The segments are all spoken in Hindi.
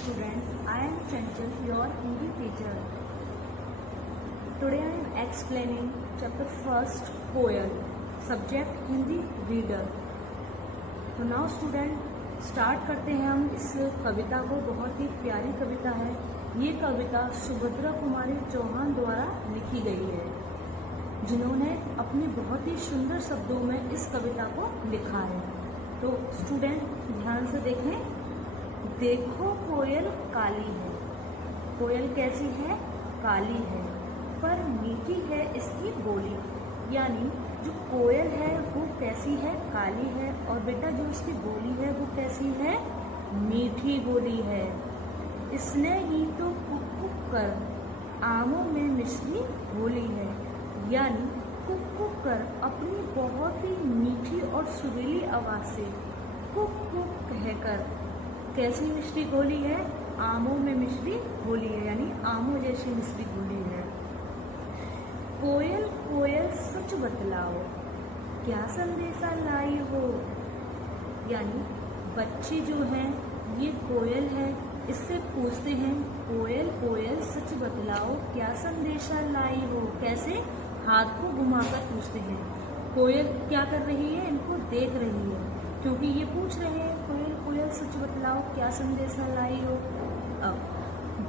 student. I am Chanchal, your Hindi teacher. Today I am explaining chapter first Koyal, subject Hindi reader. तो नाउ स्टूडेंट स्टार्ट करते हैं हम इस कविता को। बहुत ही प्यारी कविता है। ये कविता सुभद्रा कुमारी चौहान द्वारा लिखी गई है, जिन्होंने अपने बहुत ही सुंदर शब्दों में इस कविता को लिखा है। तो स्टूडेंट ध्यान से देखें। देखो कोयल काली है। कोयल कैसी है? काली है, पर मीठी है इसकी बोली। यानी जो कोयल है वो कैसी है? काली है। और बेटा जो उसकी बोली है वो कैसी है? मीठी बोली है। इसने ही तो कुक कुक कर आमों में मिश्री घोली है। यानी कुक कुक कर अपनी बहुत ही मीठी और सुरीली आवाज से कुक कुक कहकर कैसी मिश्री घोली है? आमों में मिश्री घोली है, यानी आमों जैसी मिश्री घोली है। कोयल कोयल सच बतलाओ, क्या संदेशा लाई हो। यानी बच्चे जो हैं ये कोयल है, इससे पूछते हैं कोयल कोयल सच बतलाओ क्या संदेशा लाई हो। कैसे? हाथ को घुमाकर पूछते हैं। कोयल क्या कर रही है? इनको देख रही है, क्योंकि ये पूछ रहे हैं कोयल कोयल सच बतलाओ क्या संदेशा लाई हो। अब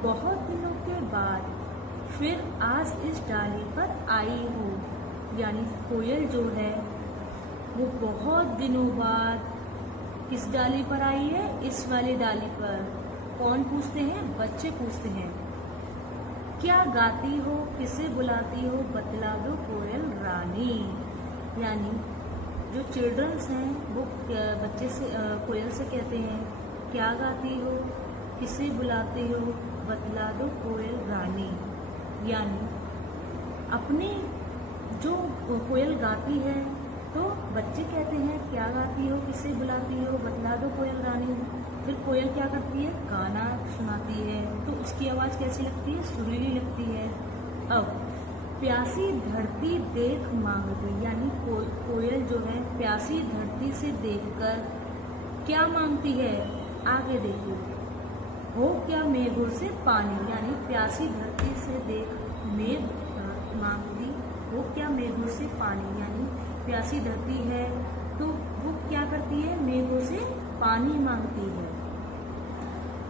बहुत दिनों के बाद फिर आज इस डाली पर आई हो। यानी कोयल जो है वो बहुत दिनों बाद किस डाली पर आई है? इस वाली डाली पर। कौन पूछते हैं? बच्चे पूछते हैं। क्या गाती हो, किसे बुलाती हो, बतला दो कोयल रानी। यानी जो चिल्ड्रंस हैं वो बच्चे से कोयल से कहते हैं क्या गाती हो, किसे बुलाते हो, बतला दो कोयल रानी। यानी अपने जो कोयल गाती है तो बच्चे कहते हैं क्या गाती हो, किसे बुलाती हो, बतला दो कोयल रानी। फिर कोयल क्या करती है? गाना सुनाती है। तो उसकी आवाज़ कैसी लगती है? सुरीली लगती है। अब प्यासी धरती देख मांगती, यानी कोयल जो है प्यासी धरती से देखकर क्या मांगती है? आगे देखो। हो क्या मेघों से पानी। यानी प्यासी धरती से देख मेघ मांगती, हो क्या मेघों से पानी। यानी प्यासी धरती है तो वो क्या करती है? मेघों से पानी मांगती है।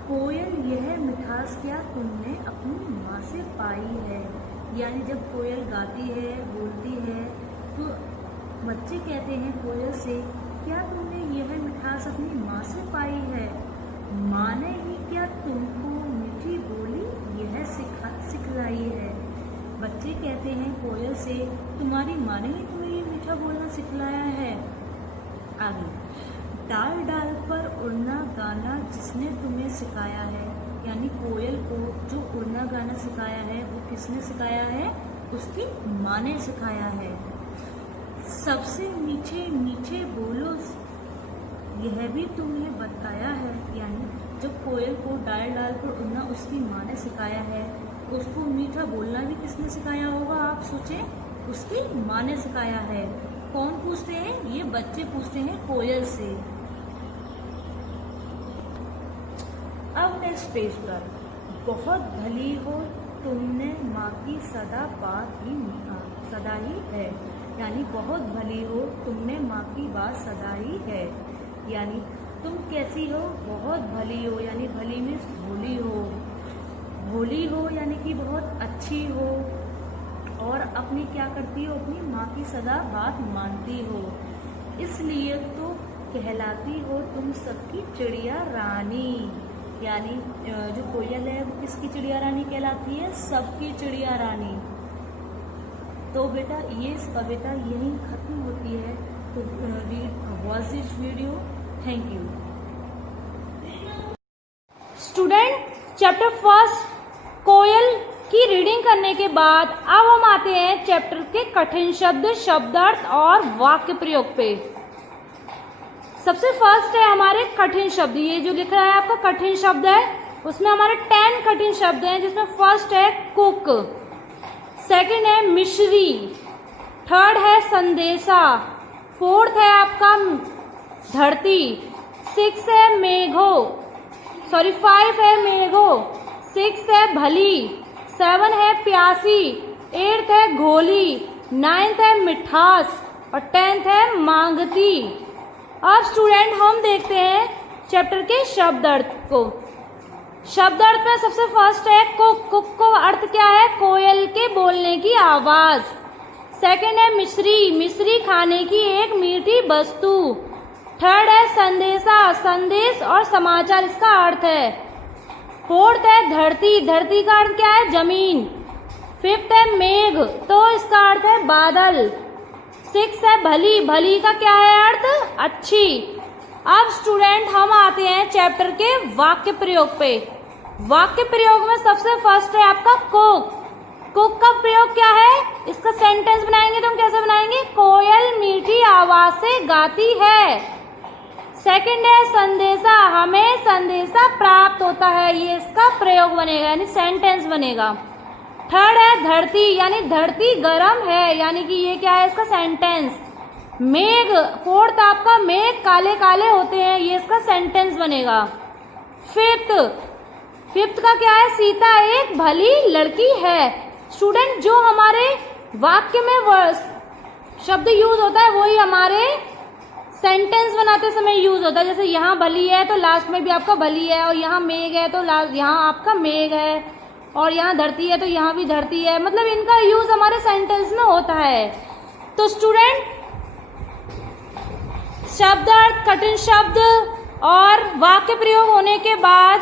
कोयल यह मिठास क्या तुमने अपनी माँ से पाई है। यानी जब कोयल गाती है, बोलती है, तो बच्चे कहते हैं कोयल से क्या तुमने यह मिठास अपनी माँ से पाई है। माँ ने ही क्या तुमको मीठी बोली यह सिखलाई है। बच्चे कहते हैं कोयल से तुम्हारी माँ ने ही तुम्हें ये मीठा बोलना सिखलाया है। आगे, डाल डाल पर उड़ना गाना जिसने तुम्हें सिखाया है। यानी कोयल को जो उड़ना गाना सिखाया है वो किसने सिखाया है? उसकी माँ ने सिखाया है। सबसे मीठे मीठे बोलो यह भी तुम्हें बताया है। यानी जब कोयल को डाल डाल पर उड़ना उसकी माँ ने सिखाया है, उसको मीठा बोलना भी किसने सिखाया होगा? आप सोचें। उसकी माँ ने सिखाया है। कौन पूछते हैं? ये बच्चे पूछते हैं कोयल से। अब नेक्स्ट पेज पर, बहुत भली हो तुमने माँ की सदा बात ही सदा ही है। यानी बहुत भली हो तुमने माँ की बात सदा ही है। यानी तुम कैसी हो? बहुत भली हो। यानी भली मीन्स भोली हो। भोली हो यानी कि बहुत अच्छी हो, और अपनी क्या करती हो? अपनी माँ की सदा बात मानती हो। इसलिए तो कहलाती हो तुम सबकी चिड़िया रानी। यानी जो कोयल है वो किसकी चिड़िया रानी कहलाती है? सबकी चिड़िया रानी। तो बेटा ये कविता यहीं खत्म होती है। तो watch this video. Thank you student. Chapter first कोयल की रीडिंग करने के बाद अब हम आते हैं चैप्टर के कठिन शब्द, शब्दार्थ और वाक्य प्रयोग पे। सबसे फर्स्ट है हमारे कठिन शब्द। ये जो लिख रहा है आपका कठिन शब्द है, उसमें हमारे 10 कठिन शब्द हैं, जिसमें फर्स्ट है कुक, सेकंड है मिश्री, थर्ड है संदेशा, फोर्थ है आपका धरती, 6 है मेघो, 5 है मेघो, 6 है भली, 7 है प्यासी, 8 है घोली, 9 है मिठास और 10 है मांगती। अब स्टूडेंट हम देखते हैं चैप्टर के शब्द अर्थ को। शब्द अर्थ में सबसे फर्स्ट है कुक। कुक को अर्थ क्या है? कोयल के बोलने की आवाज। सेकंड है मिश्री। मिश्री खाने की एक मीठी वस्तु। थर्ड है संदेशा। संदेश और समाचार इसका अर्थ है। फोर्थ है धरती। धरती का अर्थ क्या है? जमीन। फिफ्थ है मेघ, तो इसका अर्थ है बादल। सिक्स है भली। भली का क्या है अर्थ? अच्छी। अब स्टूडेंट हम आते हैं चैप्टर के वाक्य प्रयोग पे। वाक्य प्रयोग में सबसे फर्स्ट है आपका कुक। कुक का प्रयोग क्या है? इसका सेंटेंस बनाएंगे तो हम कैसे बनाएंगे? कोयल मीठी आवाज से गाती है। सेकंड है संदेशा। हमें संदेशा प्राप्त होता है, ये इसका प्रयोग बनेगा यानी सेंटेंस बनेगा। थर्ड है धरती, यानी धरती गर्म है, यानी कि ये क्या है? इसका सेंटेंस। मेघ, फोर्थ आपका मेघ काले काले होते हैं, ये इसका सेंटेंस बनेगा। फिफ्थ का क्या है? सीता एक भली लड़की है। स्टूडेंट जो हमारे वाक्य में शब्द यूज होता है वही हमारे सेंटेंस बनाते समय यूज होता है। जैसे यहाँ भली है तो लास्ट में भी आपका भली है, और यहाँ मेघ है तो यहाँ आपका मेघ है, और यहाँ धरती है तो यहाँ भी धरती है। मतलब इनका यूज हमारे सेंटेंस में होता है। तो स्टूडेंट शब्द अर्थ, कठिन शब्द और वाक्य प्रयोग होने के बाद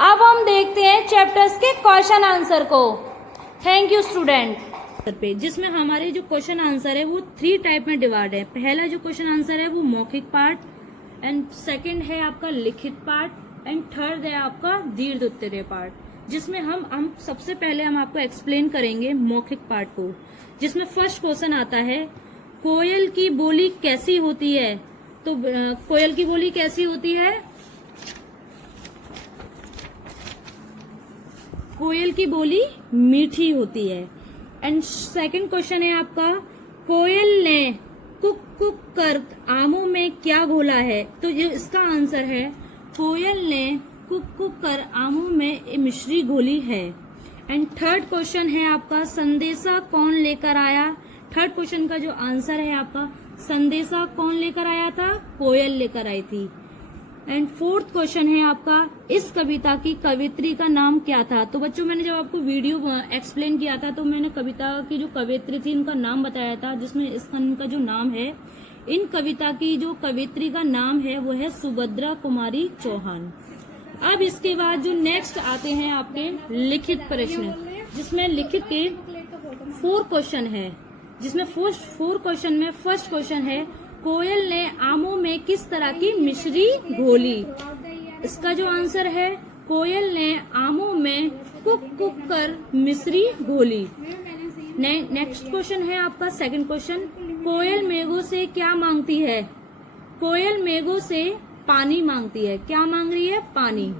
अब हम देखते हैं चैप्टर्स के क्वेश्चन आंसर को। Thank you student. पे जिसमें हमारे जो क्वेश्चन आंसर है वो 3 टाइप में डिवाइड है। पहला जो क्वेश्चन आंसर है वो मौखिक पार्ट, एंड सेकंड है आपका लिखित पार्ट, एंड थर्ड है आपका दीर्घ उत्तरीय पार्ट। जिसमें हम सबसे पहले हम आपको एक्सप्लेन करेंगे मौखिक पार्ट को, जिसमें फर्स्ट क्वेश्चन आता है कोयल की बोली कैसी होती है। तो कोयल की बोली कैसी होती है? कोयल की बोली मीठी होती है। एंड सेकंड क्वेश्चन है आपका कोयल ने कुक कुक कर आमों में क्या घोला है। तो ये इसका आंसर है कोयल ने कुक कुक कर आमों में मिश्री घोली है। एंड थर्ड क्वेश्चन है आपका संदेशा कौन लेकर आया। थर्ड क्वेश्चन का जो आंसर है आपका संदेशा कौन लेकर आया था? कोयल लेकर आई थी। एंड फोर्थ क्वेश्चन है आपका इस कविता की कवित्री का नाम क्या था। तो बच्चों मैंने जब आपको वीडियो एक्सप्लेन किया था तो मैंने कविता की जो कवित्री थी इनका नाम बताया था, जिसमें इनका जो नाम है, इन कविता की जो कवित्री का नाम है वो है सुभद्रा कुमारी चौहान। अब इसके बाद जो नेक्स्ट आते हैं आपके लिखित प्रश्न, जिसमें लिखित के 4 क्वेश्चन है। जिसमें 4 क्वेश्चन में फर्स्ट क्वेश्चन है कोयल ने आमों में किस तरह की मिश्री घोली। इसका जो आंसर है कोयल ने आमों में कुक कुक कर मिश्री घोली। नेक्स्ट क्वेश्चन है आपका सेकंड क्वेश्चन कोयल मेघों से क्या मांगती है। कोयल मेघों से पानी मांगती है। क्या मांग रही है? पानी।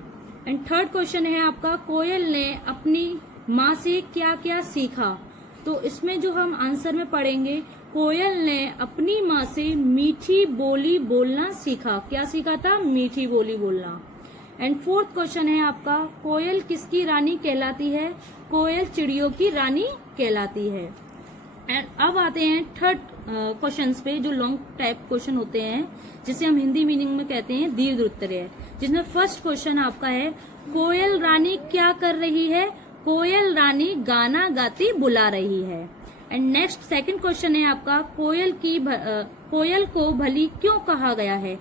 एंड थर्ड क्वेश्चन है आपका कोयल ने अपनी माँ से क्या क्या सीखा। तो इसमें जो हम आंसर में पढ़ेंगे कोयल ने अपनी माँ से मीठी बोली बोलना सीखा। क्या सीखा था? मीठी बोली बोलना। एंड फोर्थ क्वेश्चन है आपका कोयल किसकी रानी कहलाती है। कोयल चिड़ियों की रानी कहलाती है। एंड अब आते हैं थर्ड क्वेश्चंस पे, जो लॉन्ग टाइप क्वेश्चन होते हैं, जिसे हम हिंदी मीनिंग में कहते हैं दीर्घ उत्तरीय। जिसमें फर्स्ट क्वेश्चन आपका है कोयल रानी क्या कर रही है। कोयल रानी गाना गाती बुला रही है। एंड नेक्स्ट सेकंड क्वेश्चन है आपका कोयल को भली क्यों कहा गया है।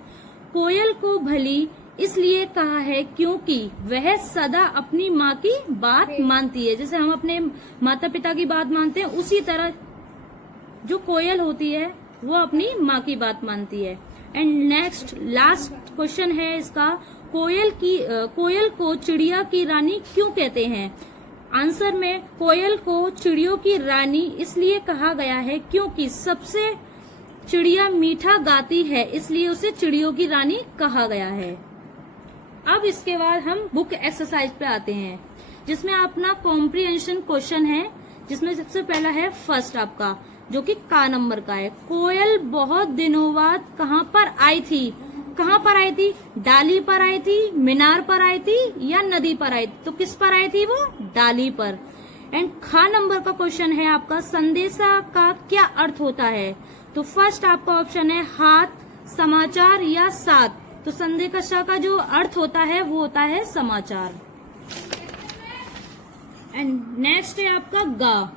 कोयल को भली इसलिए कहा है क्योंकि वह सदा अपनी माँ की बात मानती है। जैसे हम अपने माता पिता की बात मानते हैं, उसी तरह जो कोयल होती है वो अपनी माँ की बात मानती है। एंड नेक्स्ट लास्ट क्वेश्चन है इसका कोयल को चिड़िया की रानी क्यों कहते हैं। आंसर में कोयल को चिड़ियों की रानी इसलिए कहा गया है क्योंकि सबसे चिड़िया मीठा गाती है, इसलिए उसे चिड़ियों की रानी कहा गया है। अब इसके बाद हम बुक एक्सरसाइज पे आते हैं, जिसमें अपना कॉम्प्रिहेंशन क्वेश्चन है, जिसमें सबसे पहला है फर्स्ट आपका, जो कि का नंबर का है। कोयल बहुत दिनों बाद कहाँ पर आई थी। कहाँ पर आई थी? डाली पर आई थी, मीनार पर आई थी या नदी पर आई थी? तो किस पर आई थी वो? डाली पर। एंड खा नंबर का क्वेश्चन है आपका, संदेशा का क्या अर्थ होता है? तो फर्स्ट आपका ऑप्शन है हाथ, समाचार या साथ। तो संदेशा का जो अर्थ होता है वो होता है समाचार। एंड नेक्स्ट है आपका गा।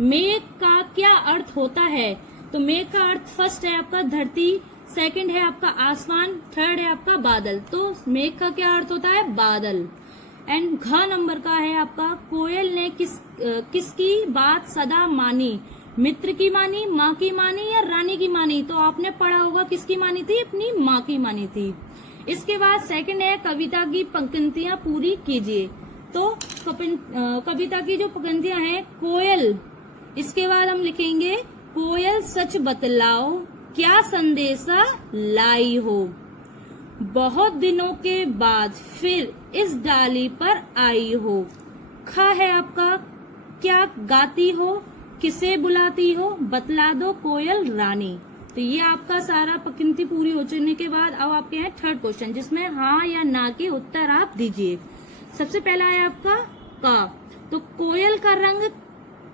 मेघ का क्या अर्थ होता है? तो मेघ का अर्थ फर्स्ट है आपका धरती, सेकंड है आपका आसमान, थर्ड है आपका बादल। तो मेघ का क्या अर्थ होता है? बादल। एंड घ नंबर का है आपका, कोयल ने किसकी बात सदा मानी? मित्र की मानी, माँ की मानी या रानी की मानी? तो आपने पढ़ा होगा किसकी मानी थी? अपनी माँ की मानी थी। इसके बाद सेकंड है कविता की पंक्तियां पूरी कीजिए। तो कविता की जो पंक्तियां हैं, कोयल, इसके बाद हम लिखेंगे कोयल सच बतलाओ क्या संदेशा लाई हो, बहुत दिनों के बाद फिर इस डाली पर आई हो। ख है आपका, क्या गाती हो, किसे बुलाती हो, बतला दो कोयल रानी। तो ये आपका सारा पंक्ति पूरी हो जाने के बाद अब आपके हैं थर्ड क्वेश्चन, जिसमें हाँ या ना के उत्तर आप दीजिए। सबसे पहला है आपका का। तो कोयल का रंग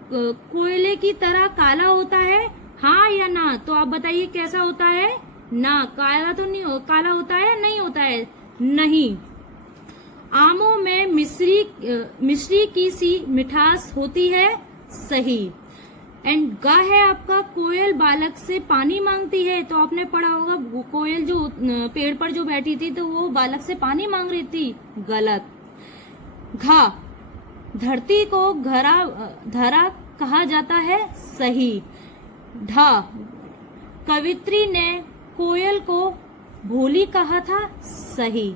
कोयले की तरह काला होता है, हाँ या ना? तो आप बताइए कैसा होता है? ना। काला तो नहीं, काला होता है? नहीं होता है, नहीं। आमों में मिश्री की सी मिठास होती है, सही। एंड गा है आपका, कोयल बालक से पानी मांगती है। तो आपने पढ़ा होगा कोयल जो पेड़ पर जो बैठी थी तो वो बालक से पानी मांग रही थी, गलत। घा, धरती को धरा कहा जाता है, सही। ढा, कवित्री ने कोयल को भोली कहा था, सही।